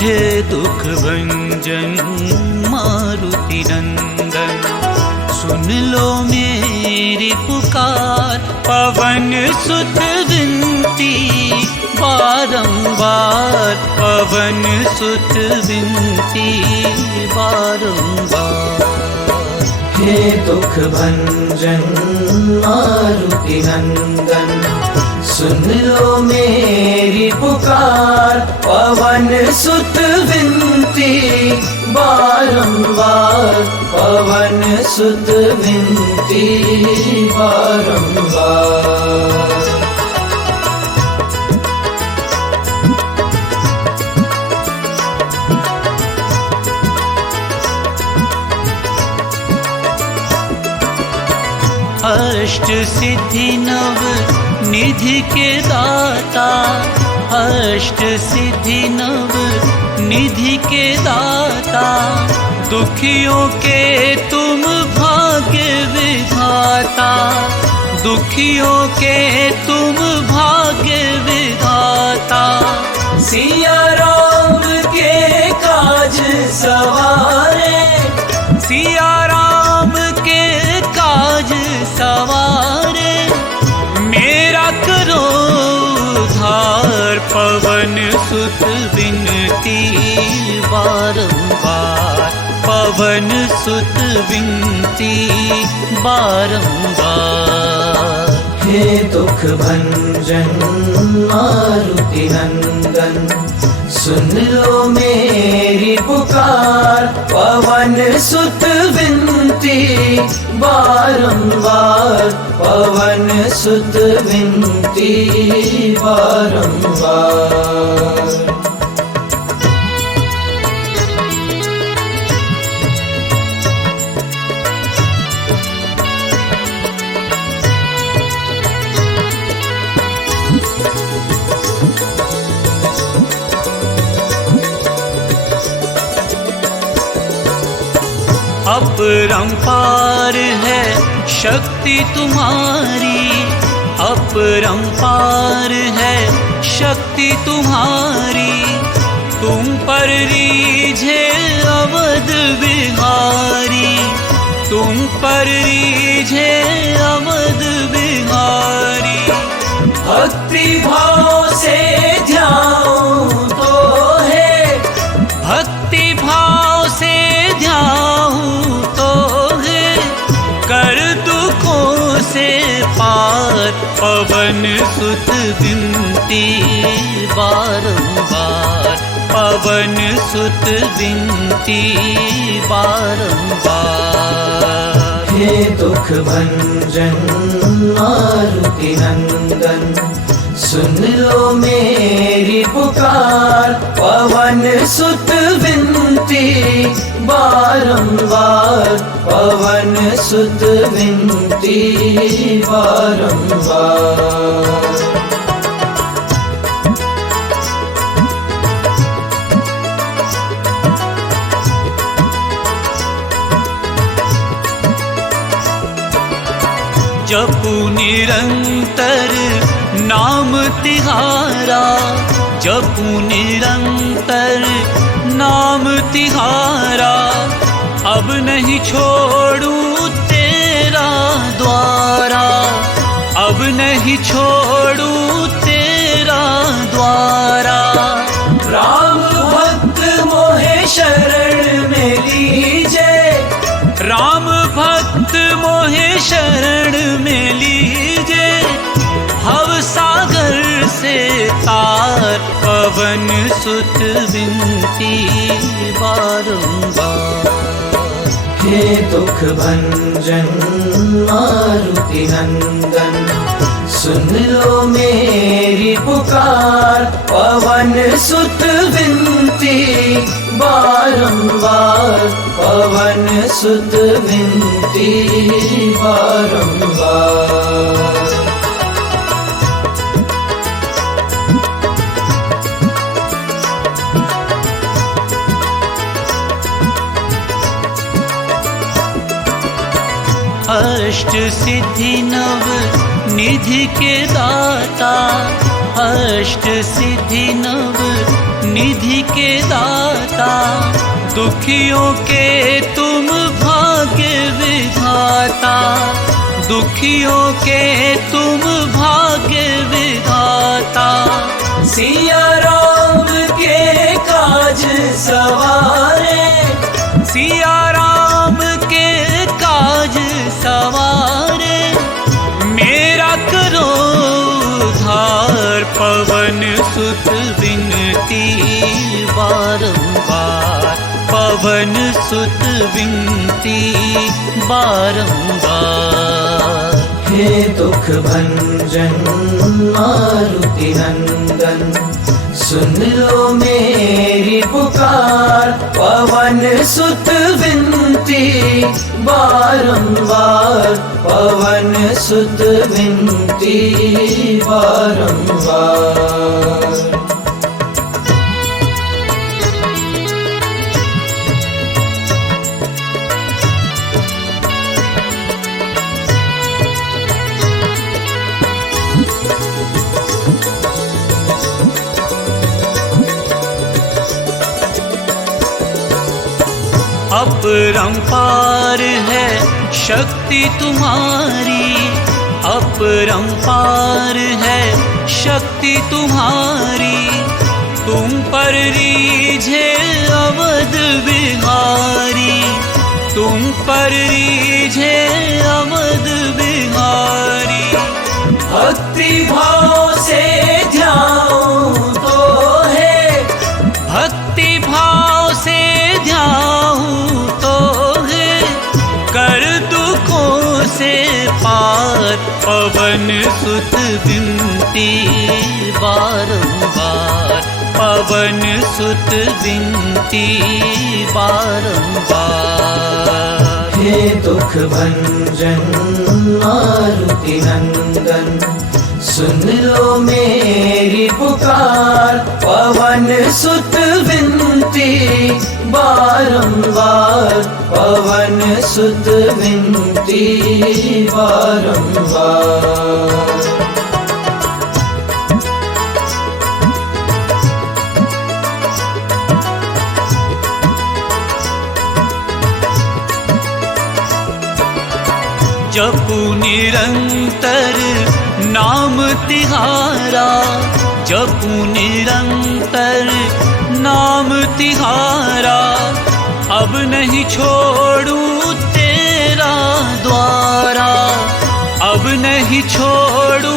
हे दुख भंजन मारुति नंदन, सुन लो मेरी पुकार। पवन सुत विनती बारंबार, पवन सुत विनती बारंबार। हे दुख भंजन मारुति नंदन, सुन लो मेरी पुकार। पवन सुत विनती बारंबार, पवन सुत विनती बारंबार। अष्ट सिद्धि नव निधि के दाता, अष्ट सिद्धि नव निधि के दाता। दुखियों के तुम भाग्य विधाता, दुखियों के तुम भाग्य विधाता। सिया राम के काज सवारे, सिया राम के काज सवारे। मेरा करो उद्धार, पवन सुत विनती बारंबार, पवन सुत विनती बारंबार। हे दुख भंजन मारुति नंदन, सुन लो मेरी पुकार। पवन सुत विनती बारंबार, पवन सुत विनती बारंबार। अपरंपार है शक्ति तुम्हारी, अपरंपार है शक्ति तुम्हारी। तुम पर रीझे अवध बिहारी, तुम पर रीझे अवध बिहारी। भक्ति भाव से ध्याऊं तो है, भक्ति भाव से ध्याऊं तो है। कर दुखों से पार, पवन सुत विनती बारंबार, पवन सुत विनती बारंबार। हे दुख भंजन मारुति नंदन, सुन लो मेरी पुकार। पवन सुत विनती बारंबार, पवन सुत विनती बारंबार। जपू निरंतर नाम तिहारा, जपू निरंतर नाम तिहारा। अब नहीं छोड़ूं तेरा द्वारा, अब नहीं छोड़ूं तेरा द्वारा। राम भक्त मोहे शरण में लीजे, राम भक्त मोहे शरण में लीजे। भव सागर से तार, पवन सुत विनती बारंबार। हे दुख भंजन मारुति नंदन, सुन लो मेरी पुकार। पवन सुत विनती बारंबार, पवन सुत विनती बारंबार। अष्ट सिद्धि नव निधि के दाता, अष्ट सिद्धि नव निधि के दाता, दुखियों के तुम भाग्य विधाता, दुखियों के तुम भाग्य विधाता। सिया राम के काज सवारे, सिया राम के काज सवारे, मेरा करो उद्धार, पवन सुत विनती बारंबार, पवन सुत विनती बारंबार। हे दुख भंजन मारुति नंदन, सुन लो मेरी पुकार, पवन सुत विनती बारंबार, पवन सुत विनती बारंबार। अपरंपार है शक्ति तुम्हारी, अपरंपार है शक्ति तुम्हारी, तुम पर रीझे अवध बिहारी, तुम पर रीझे अवध बिहारी। भक्ति भाव से ध्यान तो है, भक्ति भाव से ध्यान तो है, कर दुखों से पार, पवन सुत विनती बारंबार, पवन सुत विनती बारंबार। हे दुख भंजन मारुति नंदन, सुन लो मेरी पुकार, पवन सुत विनती बारंबार, पवन सुत विनती बारंबार। जपू निरंतर नाम तिहारा, जपू निरंतर नाम तिहारा, अब नहीं छोड़ू तेरा द्वारा, अब नहीं छोड़ू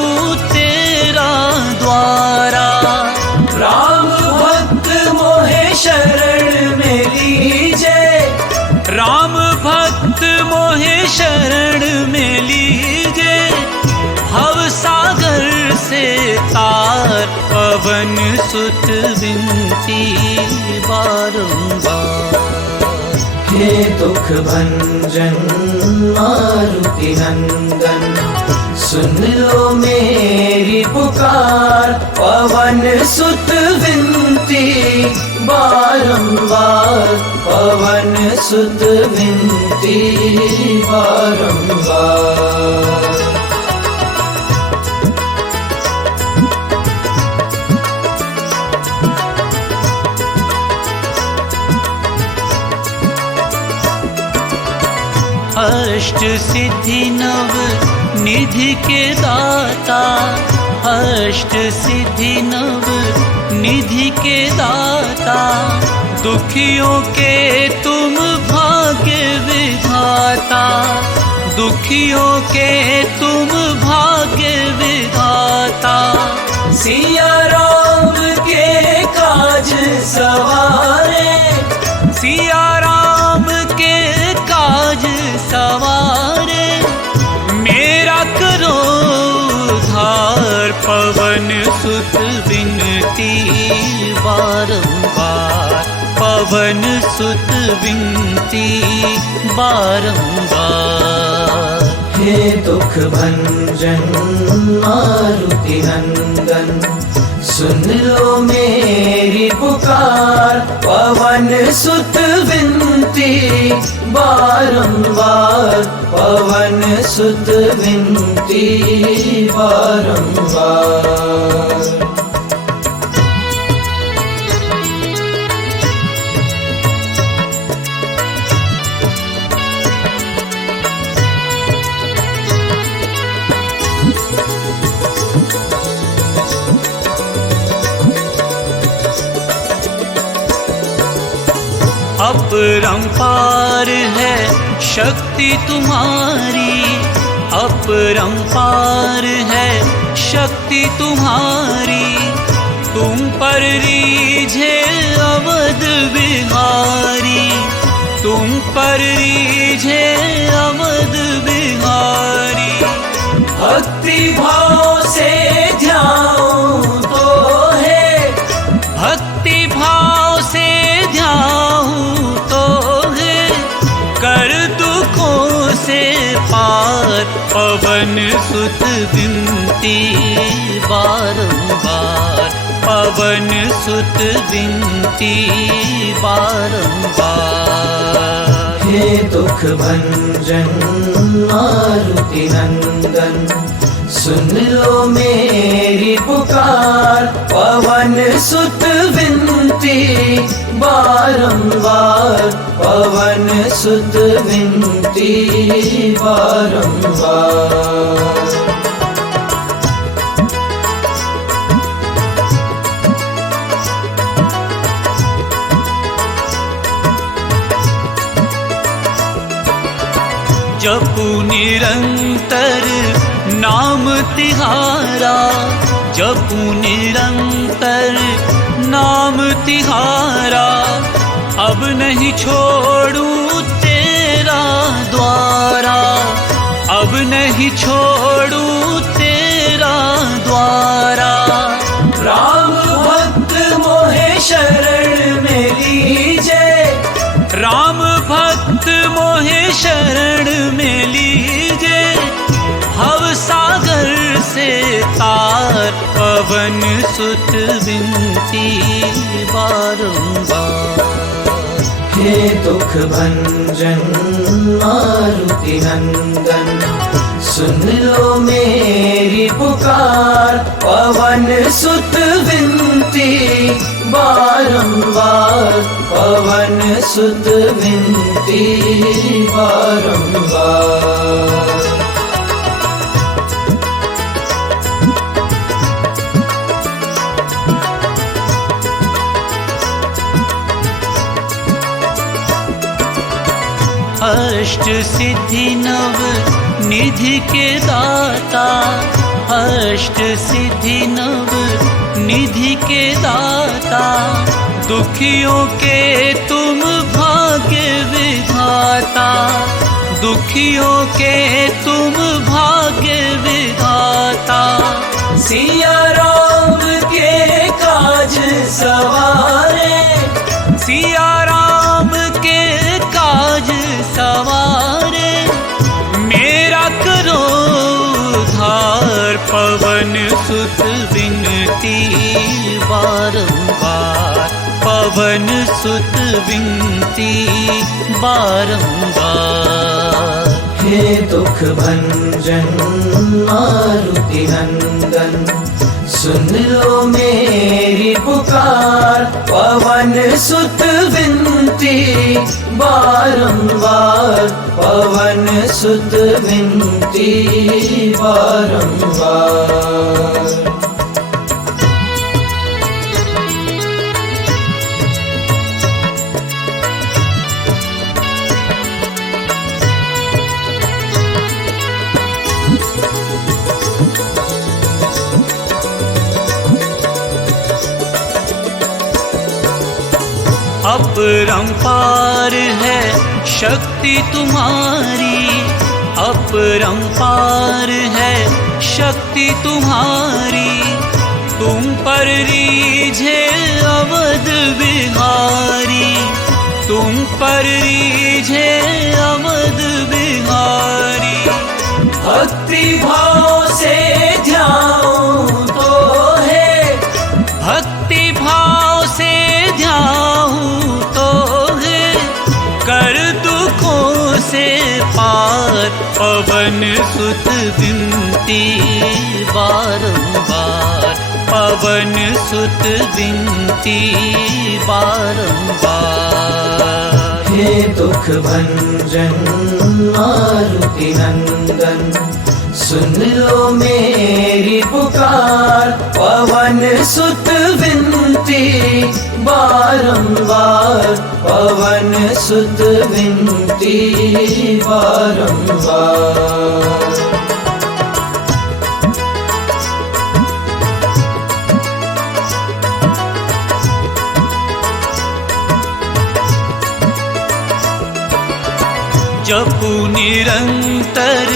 तेरा द्वारा। राम भक्त मोहे शरण में लीजे, राम भक्त मोहे शरण में लीजे, भव सागर से तार, पवन सुत विनती बारंबार। हे दुख भंजन मारुति नंदन, सुन लो मेरी पुकार, पवन सुत विनती बारंबार, पवन सुत विनती बारंबार। अष्ट सिद्धि नव निधि के दाता, अष्ट सिद्धि नव निधि के दाता, दुखियों के तुम भाग्य विधाता, दुखियों के तुम भाग्य विधाता। सिया राम के काज सवारे, सिया राम के काज सवारे, मेरा करो उद्धार, पवन सुत विनती बारंबार, पवन सुत विनती बारंबार। हे दुख भंजन मारुति नंदन, सुन लो मेरी पुकार, पवन सुत विनती बारंबार पवन सुत विनती बारंबार। अपरंपार है शक्ति तुम्हारी, अपरंपार है शक्ति तुम्हारी। तुम पर रीझे अवध बिहारी, तुम पर रीझे अवध बिहारी। भक्ति भाव से ध्याऊं तो है, भक्ति भाव से ध्याऊं तो है, कर दुखों से पार पवन सुत विनती बारंबार, पवन सुत विनती बारंबार। हे दुख भंजन मारुति नंदन, सुन लो मेरी पुकार। पवन सुत विनती बारंबार, पवन सुत विनती बारंबार। जपू निरंतर नाम तिहारा, जपू निरंतर नाम तिहारा। अब नहीं छोड़ूं तेरा द्वारा, अब नहीं छोड़ूं तेरा द्वारा। राम भक्त मोहे शरण में लीजे, राम भक्त मोहे शरण में लीजे। भव सागर से तार पवन सुत विनती बारंबार। हे दुख भंजन मारुति नंदन, सुन लो मेरी पुकार। पवन सुत विनती बारंबार, पवन सुत विनती बारंबार। अष्ट सिद्धि नव निधि के दाता, अष्ट सिद्धि नव निधि के दाता। दुखियों के तुम भाग्य विधाता, दुखियों के तुम भाग्य विधाता। सिया राम के काज सवारे, सिया राम के काज सवारे। मेरा करो उद्धार पवन सुत विनती बारंबार, पवन सुत विनती बारंबार। हे दुख भंजन मारुति नंदन, सुन लो मेरी पुकार। पवन सुत विनती बारंबार, पवन सुत विनती बारंबार। अपरंपार है शक्ति तुम्हारी, अपरंपार है शक्ति तुम्हारी। तुम पर रीझे अवध बिहारी, तुम पर रीझे अवध बिहारी। भक्ति भाव से ध्याऊं तो है, भक्ति भाव से ध्याऊं तो है, कर दुखों पवन सुत विनती बारंबार, पवन सुत विनती बारंबार। हे दुख भंजन मारुति नंदन, सुन लो मेरी पुकार, पवन सुत विनती बारंबार, पवन सुत विनती बारंबार। जपू निरंतर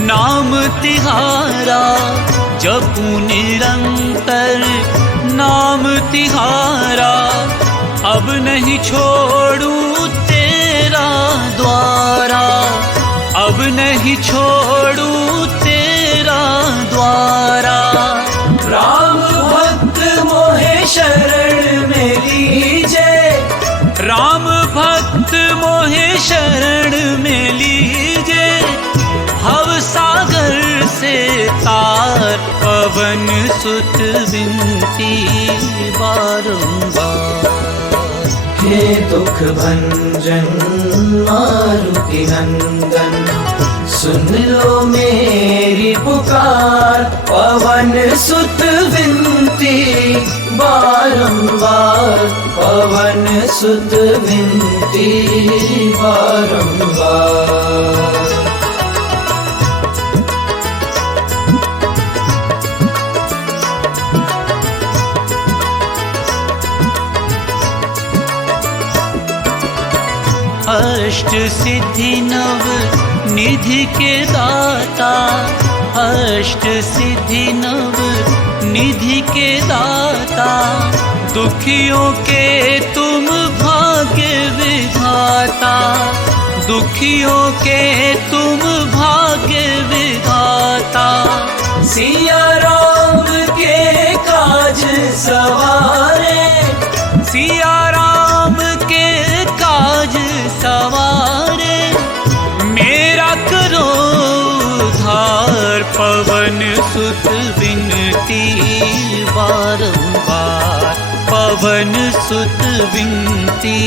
नाम तिहारा, जपू निरंतर नाम तिहारा, अब नहीं छोड़ू तेरा द्वारा, अब नहीं छोड़ू तेरा द्वारा। राम भक्त मोहे शरण में लीजे, राम भक्त मोहे शरण में लीजे, भव सागर से तार, पवन सुत विनती बारंबार। हे दुख भंजन मारुति नंदन, सुन लो मेरी पुकार, पवन सुत विनती बारंबार, पवन सुत विनती बारंबार। अष्ट सिद्धि नव निधि के दाता, अष्ट सिद्धि नव निधि के दाता, दुखियों के तुम भाग्य विधाता, दुखियों के तुम भाग्य विधाता। सिया राम के काज सवारे, सिया राम के काज सवारे, मेरा करो उद्धार, पवन सुत विनती बारंबार, पवन सुत विनती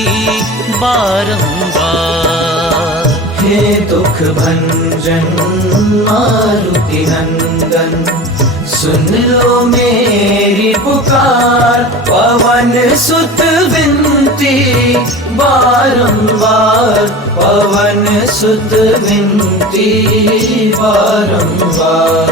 बारंबार। हे दुख भंजन मारुति नंदन, सुन लो मेरी पुकार, पवन सुत विनती बारंबार, पवन सुत विनती बारंबार।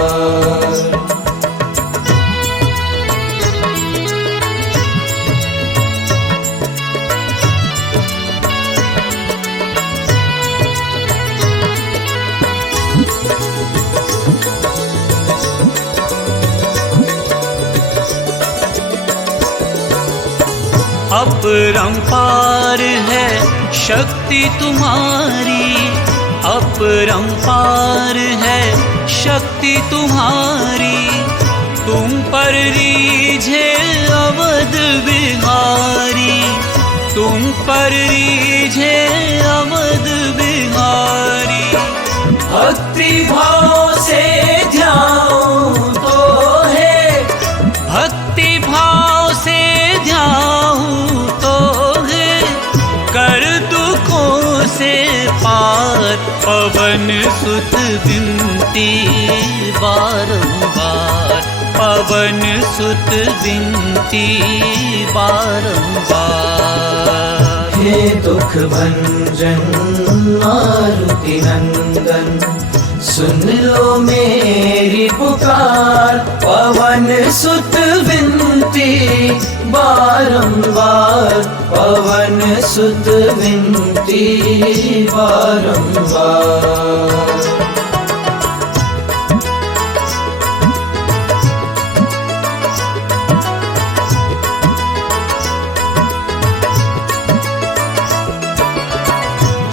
अपरंपार है शक्ति तुम्हारी, अपरंपार है शक्ति तुम्हारी, तुम पर रीझे अवध बिहारी, तुम पर रीझे अवध बिहारी। भक्ति भाव से ध्याऊं तो है, भक्ति भाव से ध्याऊं तो है, कर दुखों से पार, पवन सुत विनती बारंबार, पवन सुत विनती बारंबार। हे दुख भंजन मारुति नंदन, सुन लो मेरी पुकार, पवन सुत विनती बारंबार, पवन सुत विनती बारंबार।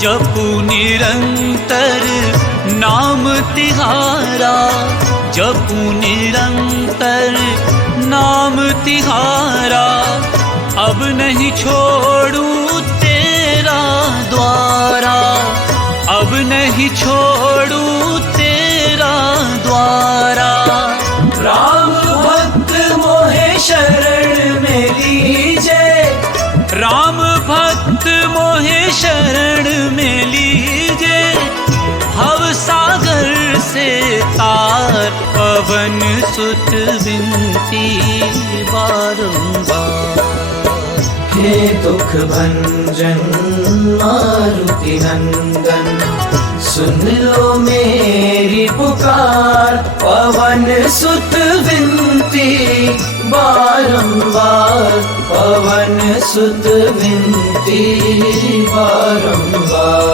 जपू निरंतर नाम तिहारा, जपू निरंतर नाम तिहारा, अब नहीं छोड़ू तेरा द्वारा, अब नहीं छोड़ू तेरा पवन सुत विनती बारंबार। हे दुख भंजन मारुति नंदन, सुन लो मेरी पुकार। पवन सुत विनती बारंबार, पवन सुत विनती बारंबार।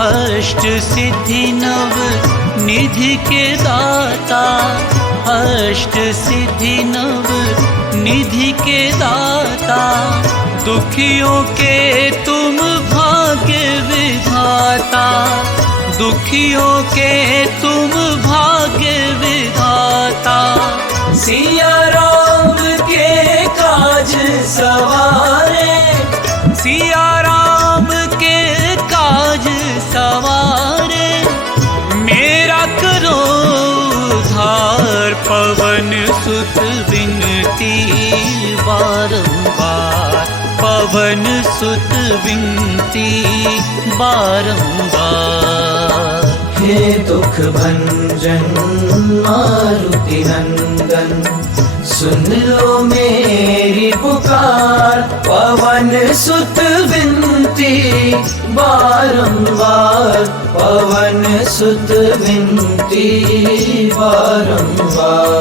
अष्ट सिद्धि नव निधि के दाता, अष्ट सिद्धि नव निधि के दाता। दुखियों के तुम भाग्य विधाता, दुखियों के तुम भाग्य विधाता। सिया राम के काज सवारे, सिया राम के काज सवारे। मेरा करो उद्धार, पवन सुत विनती बारंबार, पवन सुत विनती बारंबार। हे दुख भंजन मारुति नंदन, सुन लो मेरी पुकार। पवन सुत विनती बारंबार, पवन सुत विनती बारंबार।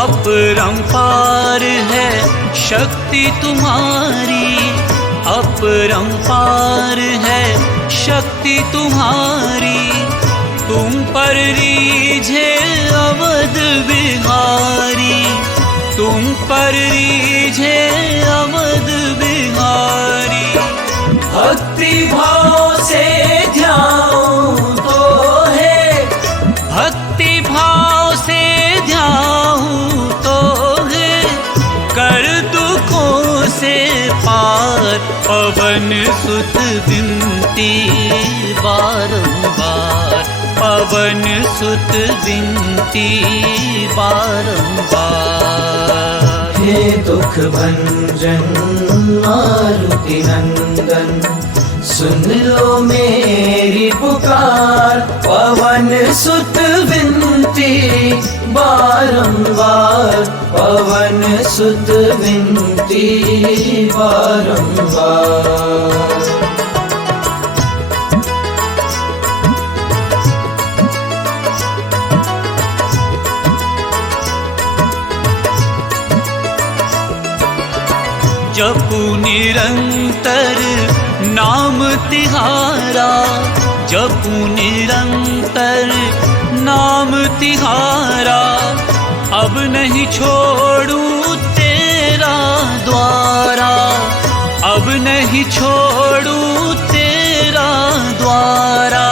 अपरंपार है शक्ति तुम्हारी, अपरंपार है शक्ति तुम्हारी। तुम पर रीझे अवध बिहारी, तुम पर रीझे अवध बिहारी। भक्ति भाव से ध्यान तो है, भक्ति भाव से ध्यान तो है। कर दुखों से पार, पवन सुत विनती बारंबार, पवन सुत विनती बारंबार। हे दुख भंजन मारुति नंदन, सुन लो मेरी पुकार। पवन सुत विनती बारंबार, पवन सुत विनती बारंबार। जपू निरंतर नाम तिहारा, जपू निरंतर नाम तिहारा। अब नहीं छोड़ू तेरा द्वारा, अब नहीं छोड़ू तेरा द्वारा।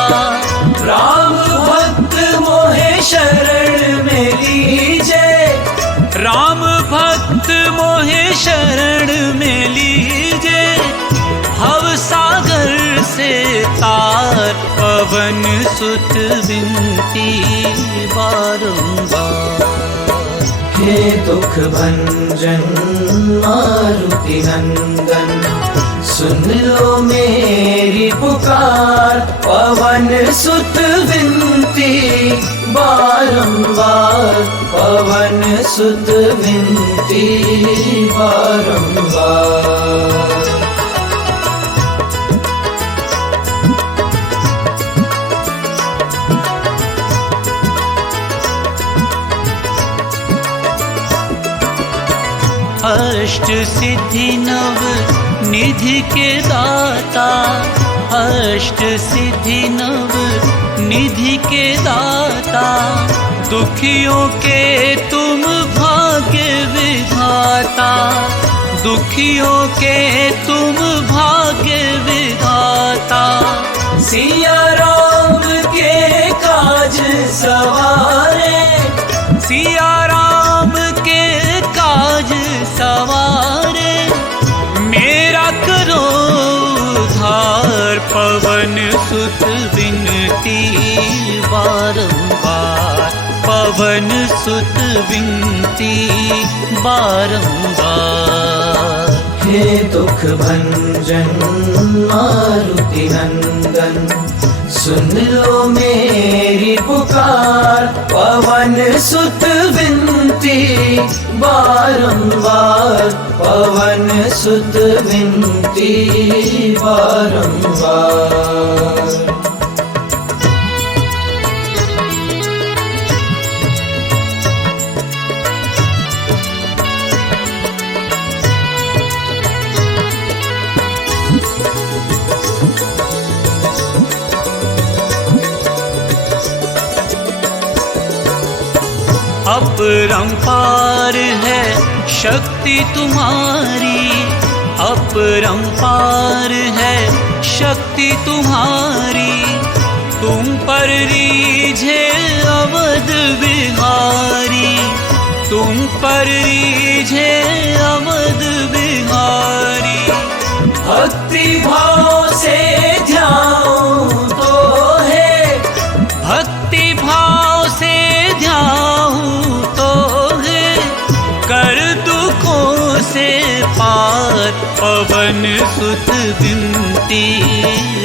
राम भक्त मोहे शरण में लीजे, राम भक्त मोहे शरण में लीजे। भव सागर से तार, पवन सुत विनती बारंबार। हे दुख भंजन मारुति नंदन, सुन लो मेरी पुकार। पवन सुत विनती बारंबार, पवन सुत विनती बारंबार। अष्ट सिद्धि नव निधि के दाता, अष्ट सिद्धि नव निधि के दाता। दुखियों के तुम भाग्य विधाता, दुखियों के तुम भाग्य विधाता। सिया राम के पवन सुत विनती बारंबार। हे दुख भंजन मारुति नंदन, सुन लो मेरी पुकार। पवन सुत विनती बारंबार, पवन सुत विनती बारंबार। अपरंपार है शक्ति तुम्हारी, अपरंपार है शक्ति तुम्हारी। तुम पर रीझे अवध बिहारी, तुम पर रीझे अवध बिहारी। भक्ति भाव से ध्याऊं तो है, भक्ति भाव से ध्याऊं तो है, कर दुखों से पार। पवन सुत विनती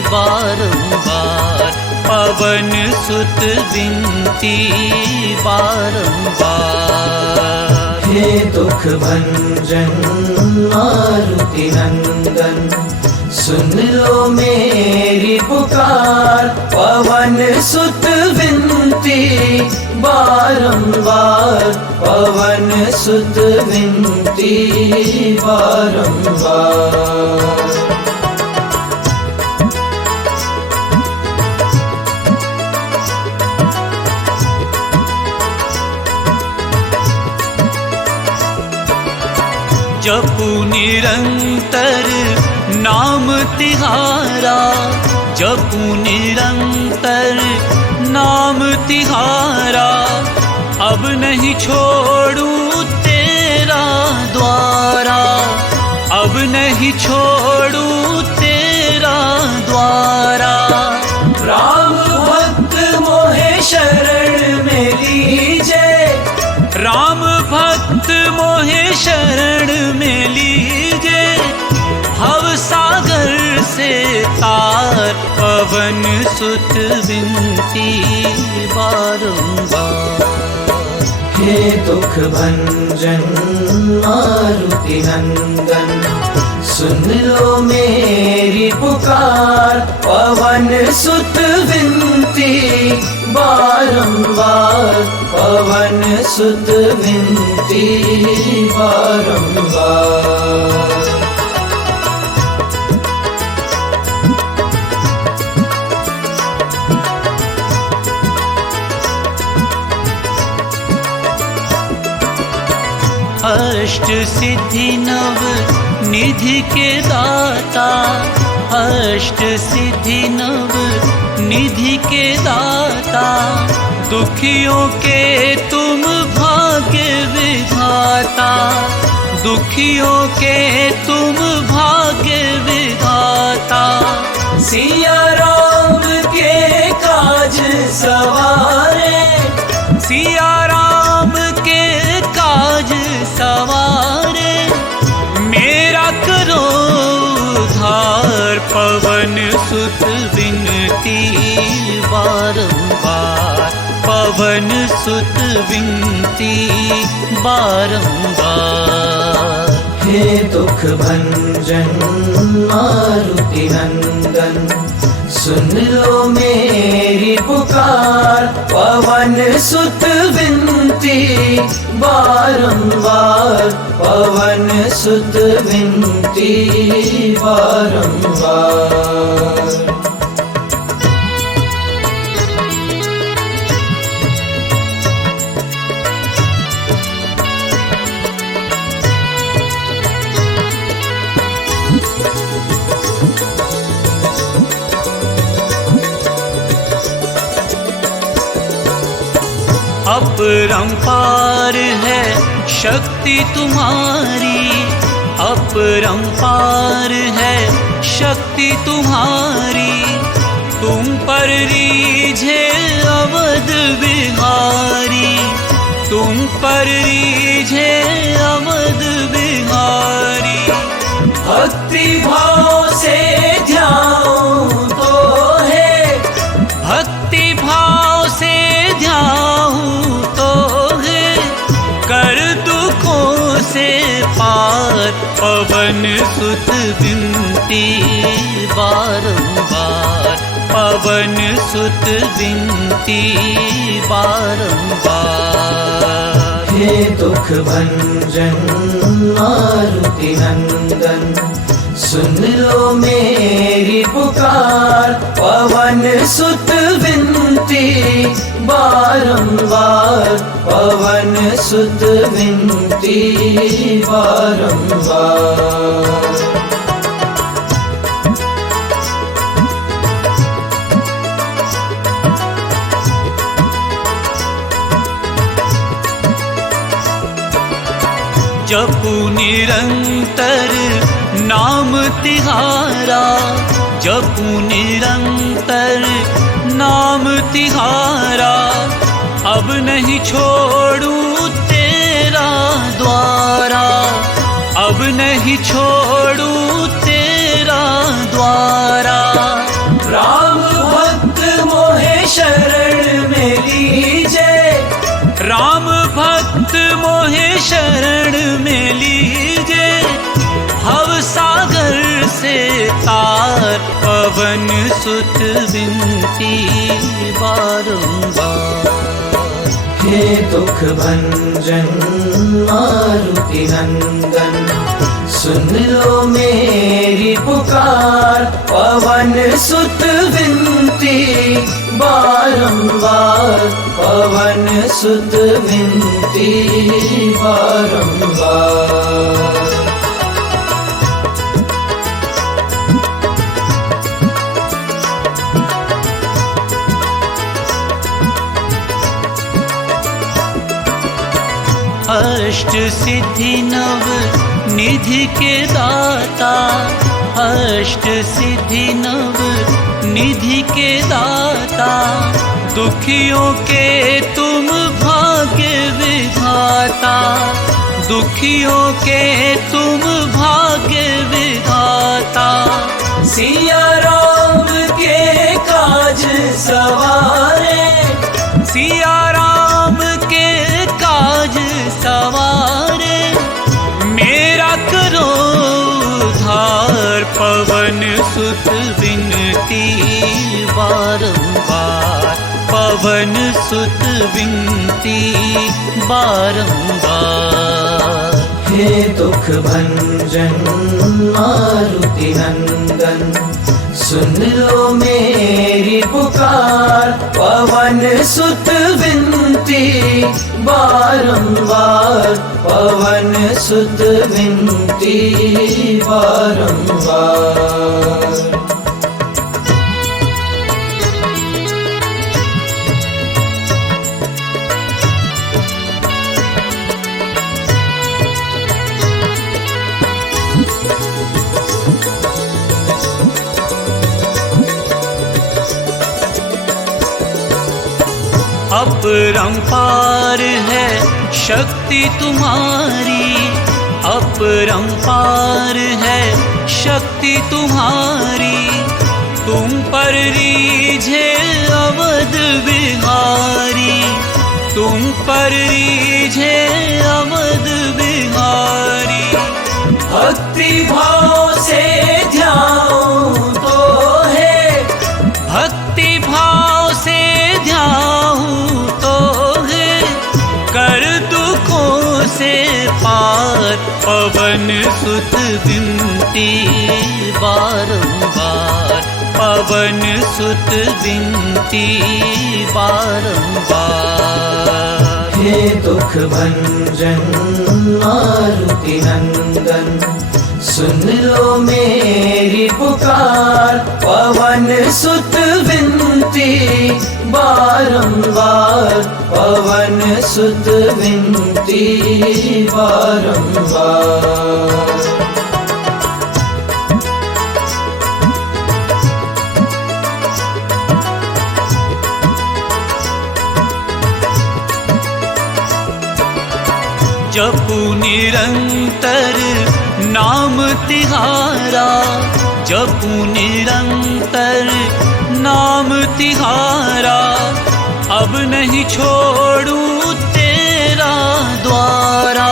बारंबार, पवन सुत विनती बारंबार। हे दुख भंजन मारुति नंदन, सुन लो मेरी पुकार। पवन सुत विनती बारंबार, पवन सुत विनती बारंबार। जपू निरंतर नाम तिहारा, जपू निरंतर नाम तिहारा। अब नहीं छोड़ूं तेरा द्वारा, अब नहीं छोड़ूं तेरा द्वारा। राम भक्त मोहे शरण में लीजे, राम भक्त मोहे शरण में लीजे। भव सागर से तार, पवन सुत विनती बारंबार। हे दुख भंजन मारुति नंदन, सुन लो मेरी पुकार। पवन सुत विनती बारंबार, पवन सुत विनती बारंबार। अष्ट सिद्धि नव निधि के दाता, अष्ट सिद्धि नव निधि के दाता। दुखियों के तुम भाग्य विधाता, दुखियों के तुम भाग्य विधाता। सिया राम के काज सवारे, सिया राम के काज सवारे। मेरा करो उद्धार, पवन सुत विनती बारंबार, पवन सुत विनती बारंबार। हे दुख भंजन मारुति नंदन, सुन लो मेरी पुकार। पवन सुत विनती बारंबार, पवन सुत विनती बारंबार। अपरंपार है शक्ति तुम्हारी, अपरंपार है शक्ति तुम्हारी। तुम पर रीझे अवध बिहारी, तुम पर रीझे अवध बिहारी। भक्ति भाव से ध्याऊं तो है, भक्ति भाव से ध्याऊं तो है, कर दुखों से पार पवन सुत विनती बारंबार, पवन सुत विनती बारंबार। हे दुख भंजन मारुति नंदन, सुन लो मेरी पुकार, पवन सुत विनती बारंबार, पवन सुत विनती बारंबार। जपू निरंतर नाम तिहारा, जपू निरंतर नाम तिहारा, अब नहीं छोड़ूं तेरा द्वारा, अब नहीं छोड़ूं तेरा द्वारा। राम भक्त मोहे शरण में लीजे, राम भक्त मोहे शरण में लीजे, भव सागर से तार पवन सुत विनती बारंबार। हे दुख भंजन मारुति नंदन, सुन लो मेरी पुकार, पवन सुत विनती बारंबार, पवन सुत विनती बारंबार। अष्ट सिद्धि नव निधि के दाता, अष्ट सिद्धि नव निधि के दाता, दुखियों के तुम भाग्य विधाता, दुखियों के तुम भाग्य विधाता। सिया राम के काज सवारे, सिया राम के काज सवारे, मेरा करो उद्धार पवन सुत विनती बारंबार, पवन सुत विनती बारंबार। हे दुख भंजन मारुति नंदन, सुन लो मेरी पुकार, पवन सुत विनती बारंबार, पवन सुत विनती बारंबार। अपरंपार है शक्ति तुम्हारी, अपरंपार है शक्ति तुम्हारी, तुम पर रीझे अवध बिहारी, तुम पर रीझे अवध बिहारी। भक्ति भाव से ध्याऊं तो है, भक्ति भाव से ध्याऊं तो है, कर दुखों से पार पवन सुत विनती बारंबार, पवन सुत विनती बारंबार। हे दुख भंजन मारुति नंदन, सुन लो मेरी पुकार, पवन सुत विनती बारंबार, पवन सुत विनती बारंबार। जपू निरंतर नाम तिहारा, जपू निरंतर नाम तिहारा। अब नहीं छोड़ू तेरा द्वारा,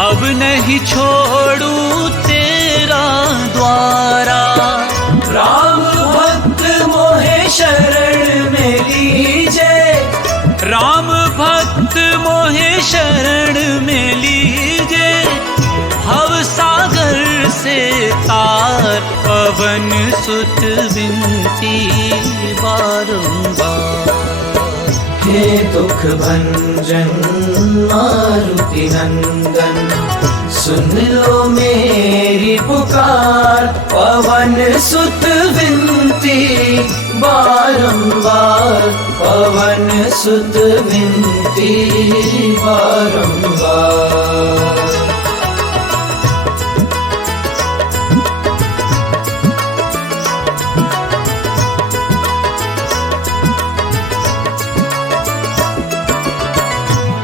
अब नहीं छोड़ू तेरा द्वारा। राम भक्त मोहे शरण में लीजे, राम भक्त मोहे शरण में लीजे। भव सागर से तार पवन सुत विनती बारंबार। हे दुख भंजन मारुति नंदन, सुन लो मेरी पुकार। पवन सुत विनती बारंबार, पवन सुत विनती बारंबार।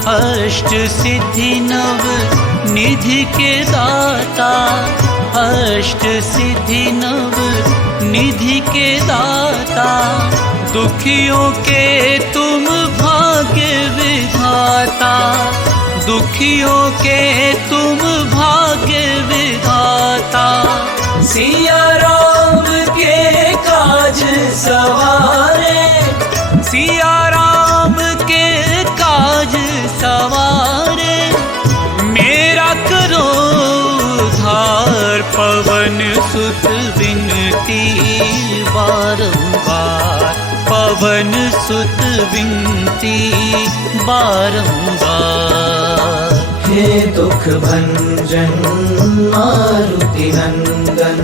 अष्ट सिद्धि नव निधि के दाता, अष्ट सिद्धि नव निधि के दाता। दुखियों के तुम भाग्य विधाता, दुखियों के तुम भाग्य विधाता। सिया राम के काज सवारे, सिया राम के काज सवारे। मेरा करो उद्धार, पवन सुत विनती बारंबार, पवन सुत विनती बारंबार। हे दुख भंजन मारुति नंदन,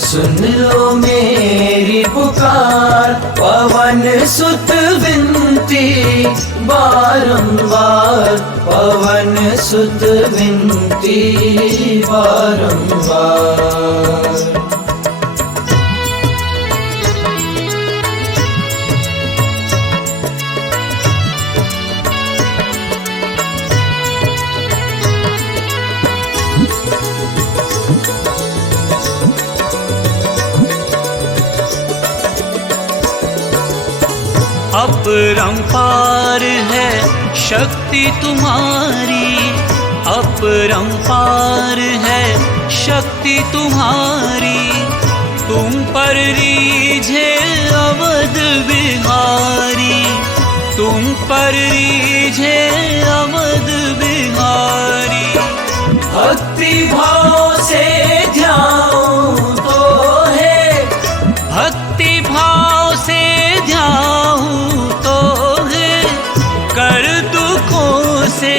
सुन लो मेरी पुकार। पवन सुत विनती बारंबार, पवन सुत विनती बारंबार। अपरंपार है शक्ति तुम्हारी, अपरंपार है शक्ति तुम्हारी। तुम पर रीझे अवध बिहारी, तुम पर रीझे अवध बिहारी। भक्ति भाव से ध्याऊं तो है, भक्ति भाव से ध्याऊं तो है। कर दुखों से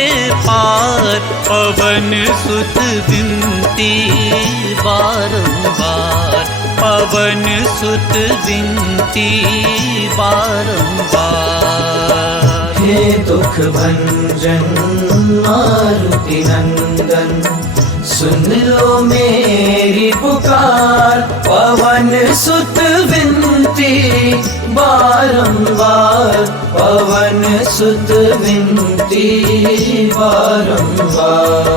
पार, पवन सुत विनती बारंबार, पवन सुत विनती बारंबार। हे दुख भंजन मारुति नंदन, सुन लो मेरी पुकार। पवन सुत विनती बारंबार, पवन सुत विनती बारंबार।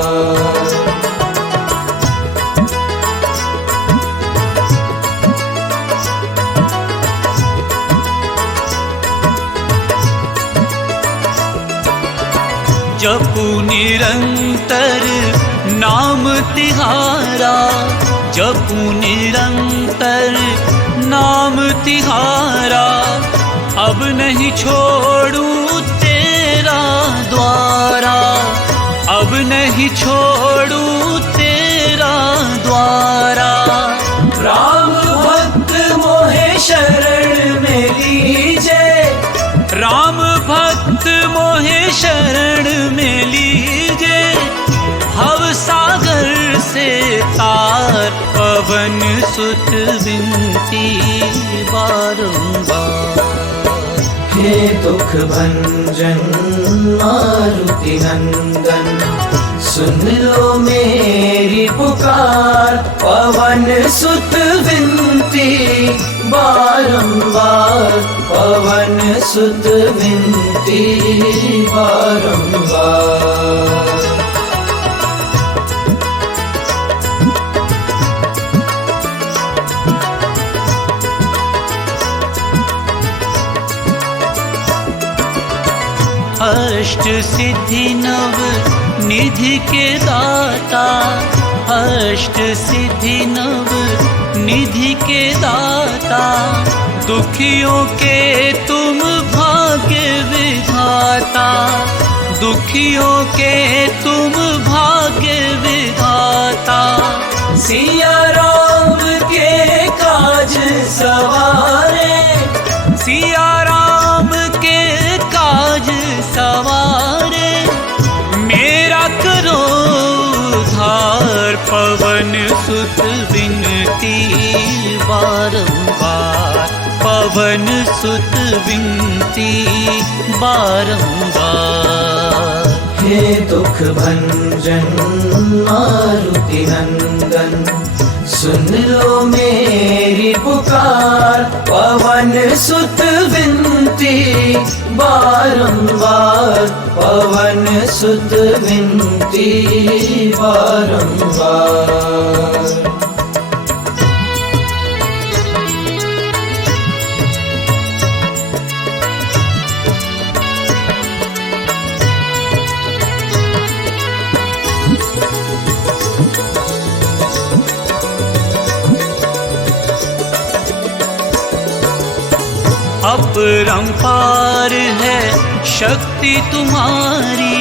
जपू निरंतर नाम तिहारा, जपू निरंतर नाम तिहारा। अब नहीं छोड़ू तेरा द्वारा, अब नहीं छोड़ू तेरा द्वारा। राम भक्त मोहे शरण में लीजे, राम भक्त मोहे शरण में लीजे। भव सागर से तार, पवन सुत विनती बारंबार। हे दुख भंजन मारुति नंदन, सुन लो मेरी पुकार। पवन सुत विनती बारंबार, पवन सुत विनती बारंबार। अष्ट सिद्धि नव निधि के दाता, अष्ट सिद्धि नव निधि के दाता, दुखियों के तुम भाग्य विधाता, दुखियों के तुम भाग्य विधाता। सिया राम के काज सवारे, सिया राम के काज सवारे, मेरा करो उद्धार। पवन सुत विनती बारंबार, पवन सुत विनती बारंबार। हे दुख भंजन मारुति नंदन, सुन लो मेरी पुकार। पवन सुत विनती बारंबार, पवन सुत विनती बारंबार। अपरंपार है शक्ति तुम्हारी,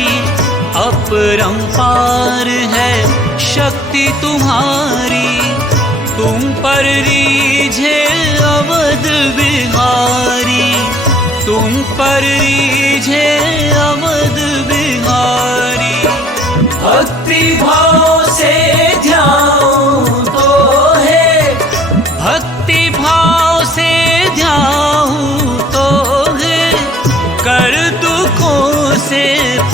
अपरंपार है शक्ति तुम्हारी, तुम पर रीझे अवध बिहारी, तुम पर रीझे अवध बिहारी। भक्ति भाव से ध्याऊं तो है, भक्ति भाव से ध्याऊं तो है, कर दुखों से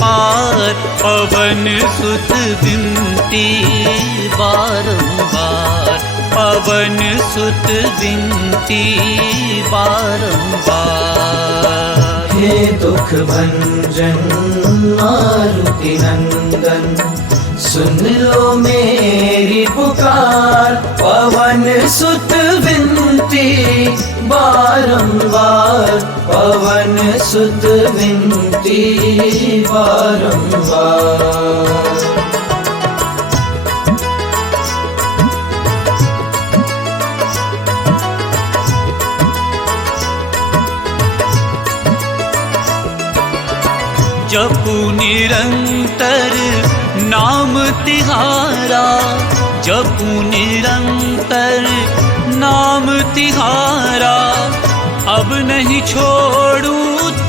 पार। पवन सुत विनती बारंबार, पवन सुत विनती बारंबार। हे दुख भंजन मारुति नंदन, सुन लो मेरी पुकार। पवन सुत विनती बारंबार, पवन सुत विनती बारंबार। जपू निरंतर नाम तिहारा, जपू निरंतर नाम तिहारा, अब नहीं छोड़ू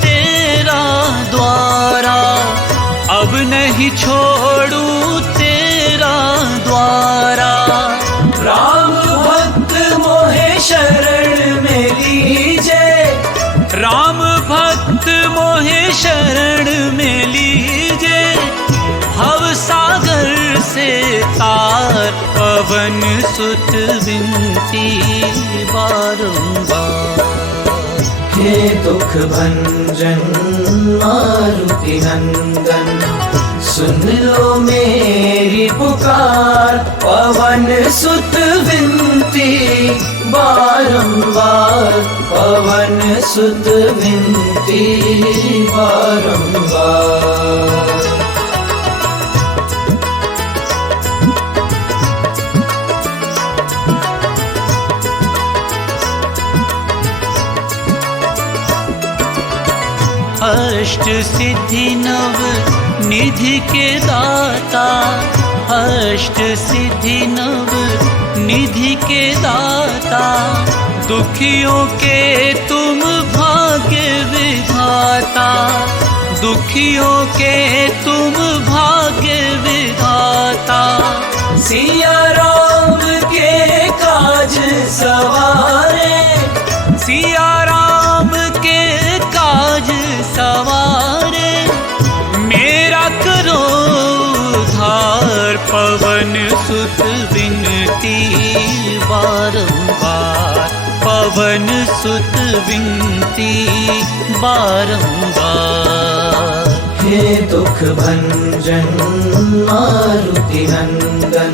तेरा द्वारा, अब नहीं छोड़ू तेरा द्वारा। राम भक्त मोहे शरण में लीजे, राम भक्त मोहे शरण में लीजे, भव सागर से तार। पवन सुत विनती बारंबार। हे दुख भंजन मारुति नंदन, सुन लो मेरी पुकार। पवन सुत विनती बारंबार, पवन सुत विनती बारंबार। अष्ट सिद्धि नव निधि के दाता, अष्ट सिद्धि नव निधि के दाता, दुखियों के तुम भाग्य विधाता, दुखियों के तुम भाग्य विधाता। सिया राम के काज सवारे, सिया राम के काज सवारे, मेरा करो उद्धार। पवन सुत विनती बारंबार, पवन सुत विनती बारंबार। हे दुख भंजन मारुति नंदन,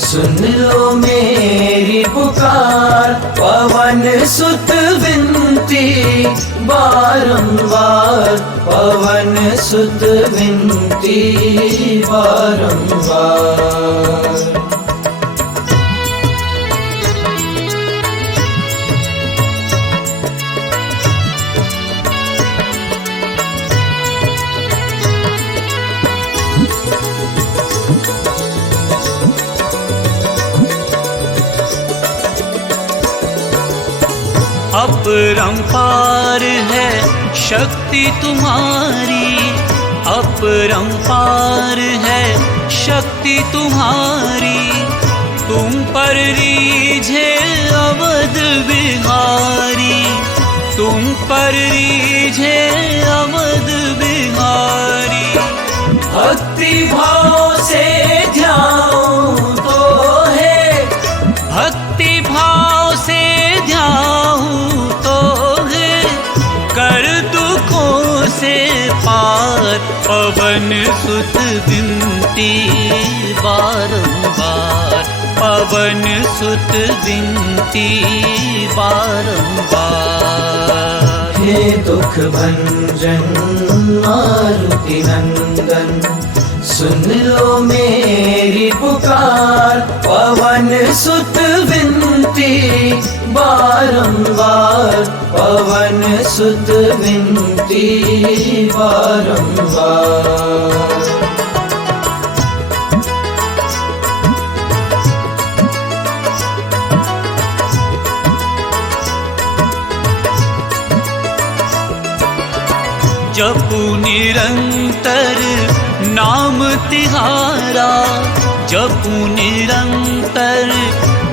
सुन लो मेरी पुकार। पवन सुत विनती बारंबार, पवन सुत विनती बारंबार। अपरंपार है शक्ति तुम्हारी, अपरंपार है शक्ति तुम्हारी। तुम पर रीझे अवध बिहारी, तुम पर रीझे अवध बिहारी। भक्ति भाव से ध्याऊं तो है, भक्ति भाव से ध्याऊं तो है, कर दुखों से पार। पवन सुत विनती बारंबार, पवन सुत विनती बारंबार। हे दुख भंजन मारुति नंदन, सुन लो मेरी पुकार। पवन सुत विनती बारंबार, पवन सुत विनती बारंबार। जपू निरंतर नाम तिहारा, जपू निरंतर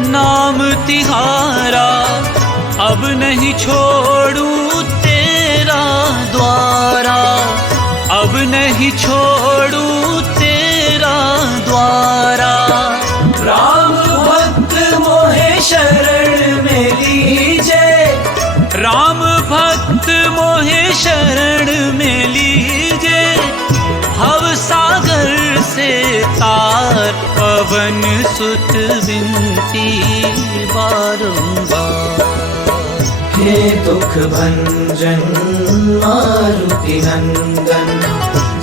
नाम तिहारा। अब नहीं छोड़ूं तेरा द्वारा, अब नहीं छोड़ूं तेरा द्वारा। राम भक्त मोहे शरण में लीजे, राम भक्त मोहे शरण में लीजे। भव सागर से तार, पवन सुत विनती बारंबार। हे दुख भंजन मारुति नंदन,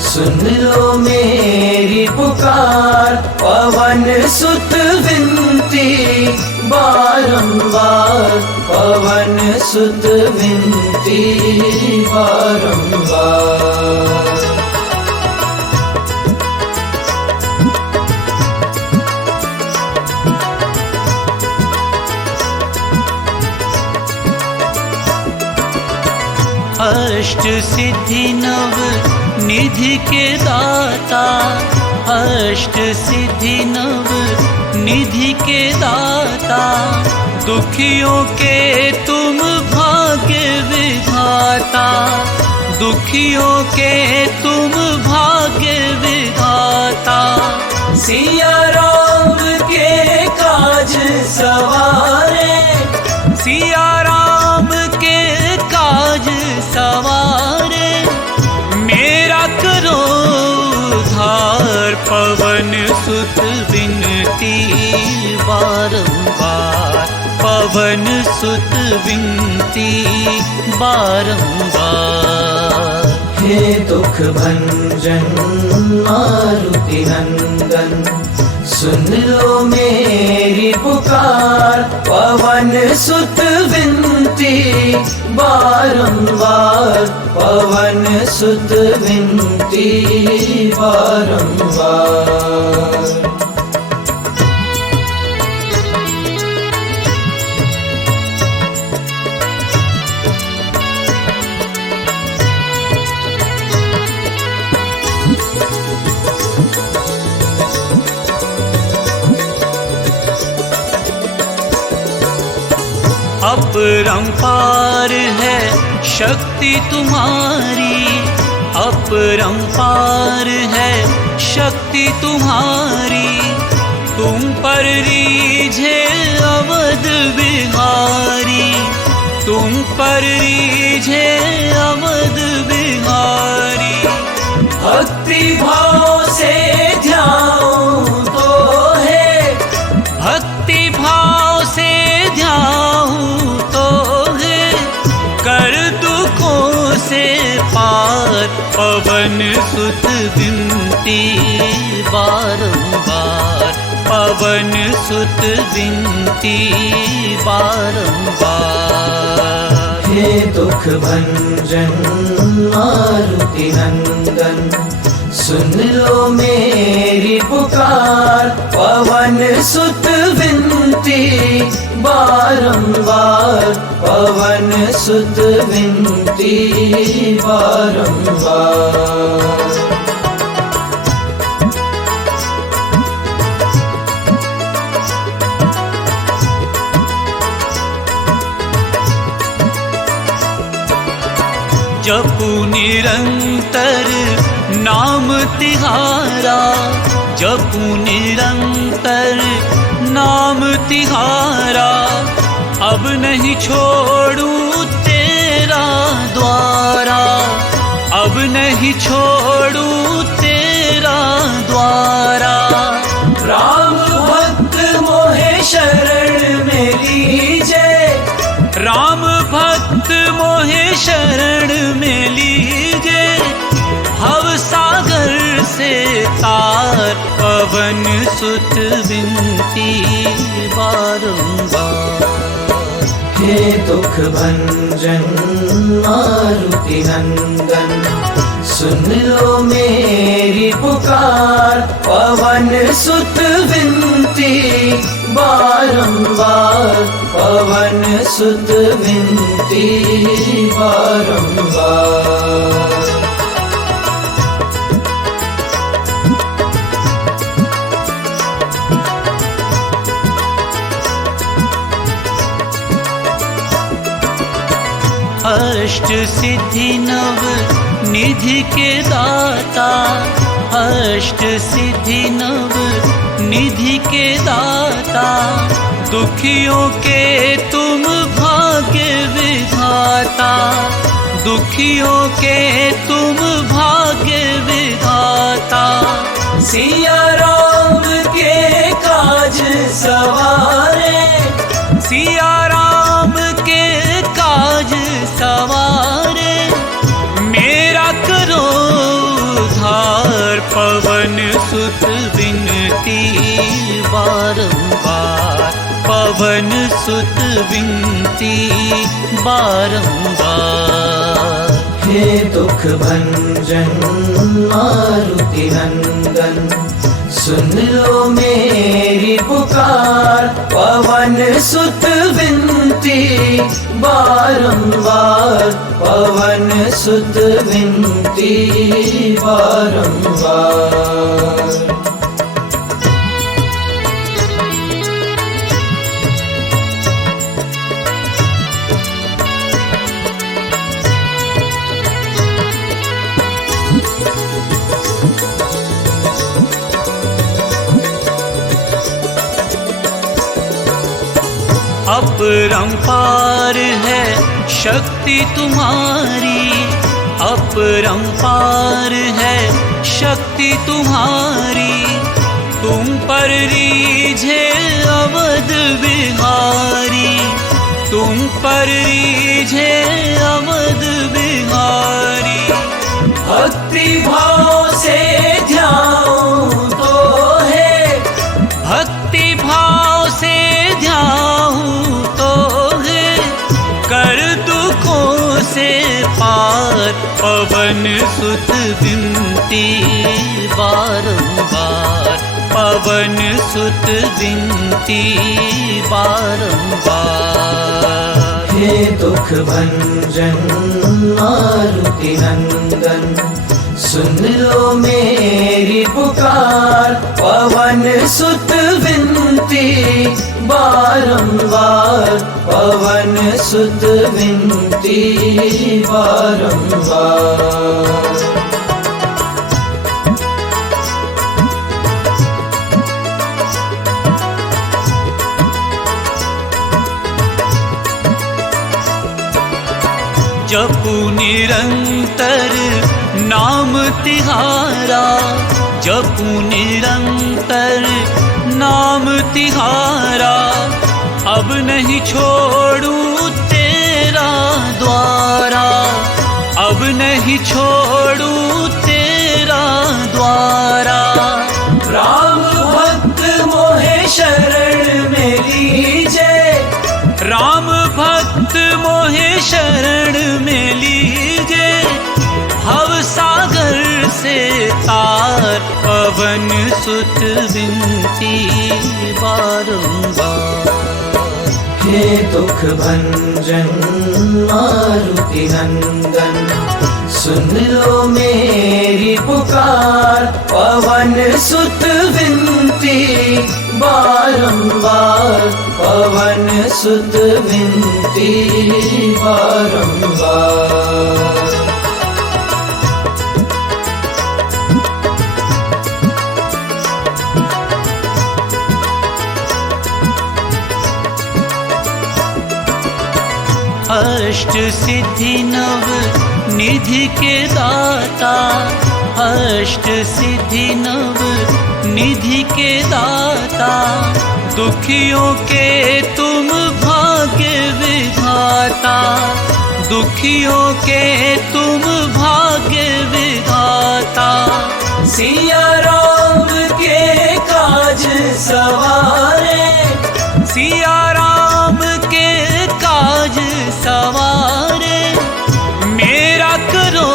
सुन लो मेरी पुकार। पवन सुत विनती बारंबार, पवन सुत विनती बारंबार। अष्ट सिद्धि नव निधि के दाता, अष्ट सिद्धि नव निधि के दाता। दुखियों के तुम भाग्य विधाता, दुखियों के तुम भाग्य विधाता। सिया राम के काज सवारे, सिया राम के काज सवारे। मेरा करो उद्धार, पवन सुत विनती बारंबार, पवन सुत विनती बारंबार। हे दुख भंजन मारुति नंदन, सुन लो मेरी पुकार। पवन सुत विनती बारंबार, पवन सुत विनती बारंबार। अपरंपार है शक्ति तुम्हारी, अपरंपार है शक्ति तुम्हारी। तुम पर रीझे अवध बिहारी, तुम पर रीझे अवध बिहारी। भक्ति भाव से ध्याऊं तो है, भक्ति भाव से ध्याऊं तो है, कर दुखों सुत विनती बारंबार, पवन सुत विनती बारंबार। हे दुख भंजन मारुति नंदन, सुन लो मेरी पुकार, पवन सुत विनती बारंबार, पवन सुत विनती बारंबार। जपू निरंतर नाम तिहारा, जपू निरंतर नाम तिहारा, अब नहीं छोड़ू तेरा द्वारा, अब नहीं छोड़ू तेरा द्वारा। राम भक्त मोहे शरण में लीजे, राम भक्त मोहे शरण में लीजे, भव सागर से तार, पवन सुत विनती बारंबार। हे दुख भंजन मारुति नंदन, सुन लो मेरी पुकार, पवन सुत विनती बारंबार, पवन सुत विनती बारंबार। अष्ट सिद्धि नव निधि के दाता, अष्ट सिद्धि नव निधि के दाता, दुखियों के तुम भाग्य विधाता, दुखियों के तुम भाग्य विधाता। सिया राम के काज सवारे, सिया राम के काज सवारे, मेरा करो उद्धार, पवन सुत विनती बारंबार, पवन सुत विनती बारंबार। हे दुख भंजन मारुति नंदन, सुन लो मेरी पुकार, पवन सुत विनती बारंबार, पवन सुत विनती बारंबार। अपरंपार है शक्ति तुम्हारी, अपरंपार है शक्ति तुम्हारी, तुम पर रीझे अवध बिहारी, तुम पर रीझे अवध बिहारी। भक्ति भाव से ध्याऊं तो है, भक्ति भाव से ध्याऊं तो है, कर दुखों से पार, पवन सुत विनती बारंबार, पवन सुत विनती बारंबार। हे दुख भंजन मारुति नंदन, सुन लो मेरी पुकार, पवन सुत विनती बारंबार, पवन सुत विनती बारंबार। जपू निरंतर नाम तिहारा, जपू निरंतर नाम तिहारा, अब नहीं छोड़ू तेरा द्वारा, अब नहीं छोड़ू तेरा द्वारा। राम भक्त मोहे शरण में लीजे, राम भक्त मोहे शरण में लीजे, भव सागर से तार पवन सुत विनती बारंबार। हे दुख भंजन मारुति नंदन, सुन लो मेरी पुकार, पवन सुत विनती बारंबार, पवन सुत विनती बारंबार। अष्ट सिद्धि नव निधि के दाता, अष्ट सिद्धि नव निधि के दाता, दुखियों के तुम भाग्य विधाता, दुखियों के तुम भाग्य विधाता। सिया राम के काज सवारे, सिया राम के काज सवारे, मेरा करो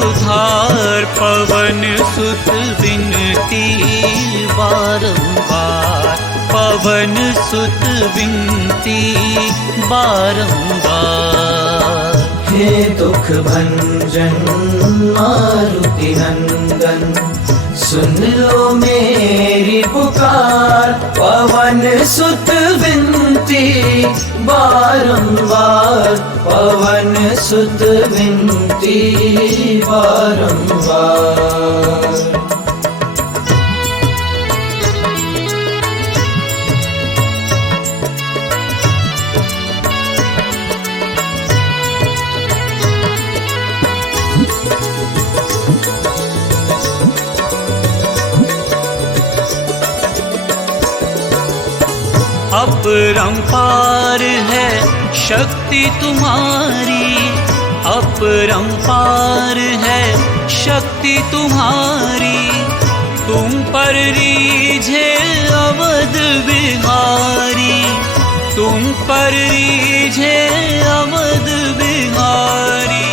उद्धार, पवन सुत विनती बारंबार, पवन सुत विनती बारंबार। हे दुख भंजन मारुति नंदन, सुन लो मेरी पुकार, पवन सुत विनती बारंबार, पवन सुत विनती बारंबार। अपरंपार है शक्ति तुम्हारी, अपरंपार है शक्ति तुम्हारी, तुम पर रीझे अवध बिहारी, तुम पर रीझे अवध बिहारी।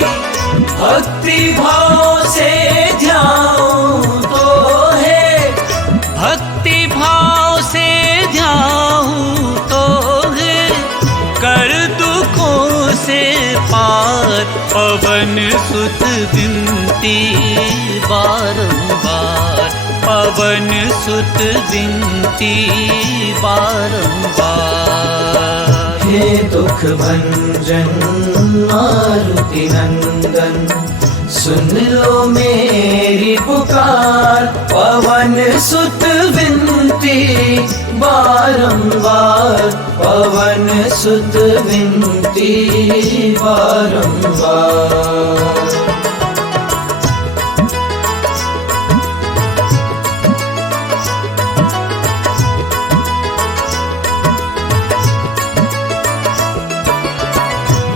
भक्ति भाव से ध्याऊं तो है, भक्ति भाव से ध्याऊं तो है, कर दुखों से पार, पवन सुत विनती बारंबार, पवन सुत विनती बारंबार। हे दुख भंजन मारुति नंदन, सुन लो मेरी पुकार, पवन सुत विनती बारंबार, पवन सुत विनती बारंबार।